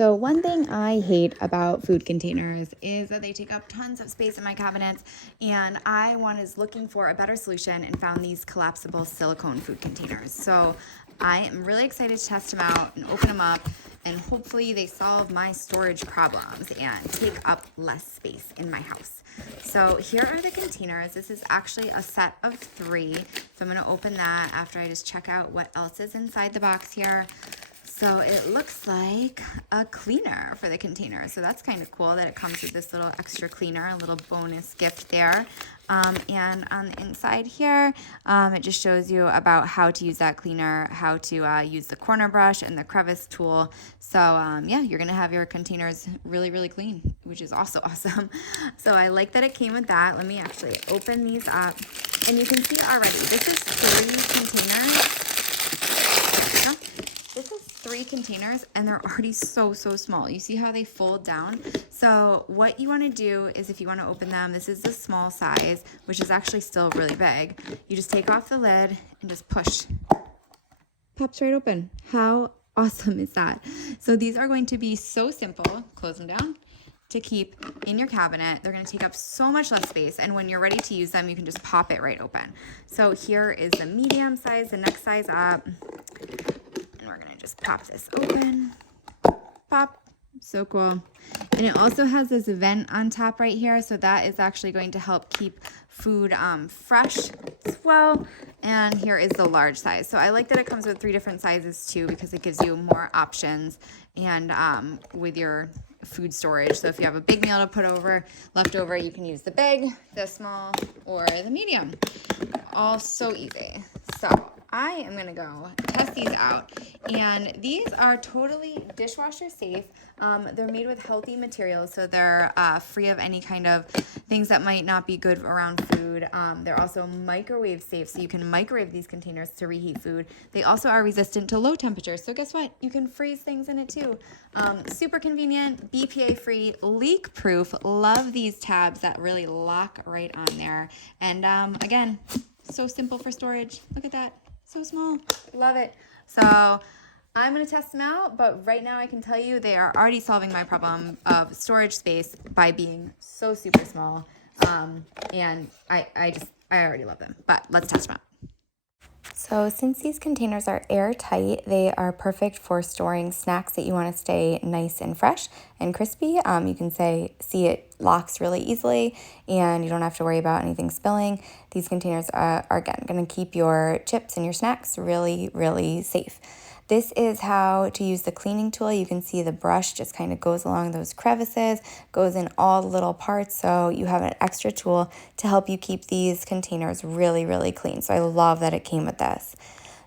So one thing I hate about food containers is that they take up tons of space in my cabinets, and I was looking for a better solution and found these collapsible silicone food containers. So I am really excited to test them out and open them up, and hopefully they solve my storage problems and take up less space in my house. So here are the containers. This is actually a set of 3. So I'm going to open that after I just check out what else is inside the box here. So it looks like a cleaner for the container. So that's kind of cool that it comes with this little extra cleaner, a little bonus gift there. And on the inside here, it just shows you about how to use that cleaner, how to use the corner brush and the crevice tool. So yeah, you're gonna have your containers really, really clean, which is also awesome. So I like that it came with that. Let me actually open these up. And you can see already, this is 3 containers. This is 3 containers, and they're already so small. You see how they fold down? So what you want to do is, if you want to open them, this is the small size, which is actually still really big. You just take off the lid and just push. Pops right open. How awesome is that? So these are going to be so simple. Close them down to keep in your cabinet. They're going to take up so much less space, and when you're ready to use them, you can just pop it right open. So here is the medium size, the next size up. We're gonna just pop this open. Pop. So cool. And it also has this vent on top right here, so that is actually going to help keep food fresh as well. And here is the large size. So I like that it comes with 3 different sizes too, because it gives you more options and with your food storage. So if you have a big meal to put left over, you can use the big, the small, or the medium. All so easy. So I am gonna go test these out, and these are totally dishwasher safe. They're made with healthy materials, so they're free of any kind of things that might not be good around food. They're also microwave safe, so you can microwave these containers to reheat food. They also are resistant to low temperatures, so guess what? You can freeze things in it too. Super convenient, BPA free, leak proof. Love these tabs that really lock right on there. And again, so simple for storage. Look at that. So small. Love it. So I'm going to test them out, but right now I can tell you they are already solving my problem of storage space by being so super small. And I already love them, but let's test them out. So since these containers are airtight, they are perfect for storing snacks that you want to stay nice and fresh and crispy. You can see it locks really easily, and you don't have to worry about anything spilling. These containers are again going to keep your chips and your snacks really, really safe. This is how to use the cleaning tool. You can see the brush just kind of goes along those crevices, goes in all the little parts, so you have an extra tool to help you keep these containers really, really clean. So I love that it came with this.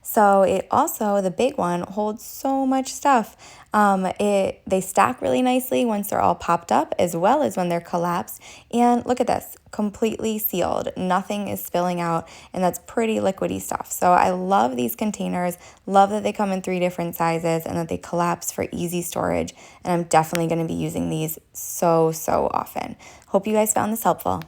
So it also, the big one, holds so much stuff. They stack really nicely once they're all popped up, as well as when they're collapsed. And look at this, completely sealed. Nothing is spilling out, and that's pretty liquidy stuff. So I love these containers, love that they come in 3 different sizes and that they collapse for easy storage. And I'm definitely going to be using these so often. Hope you guys found this helpful.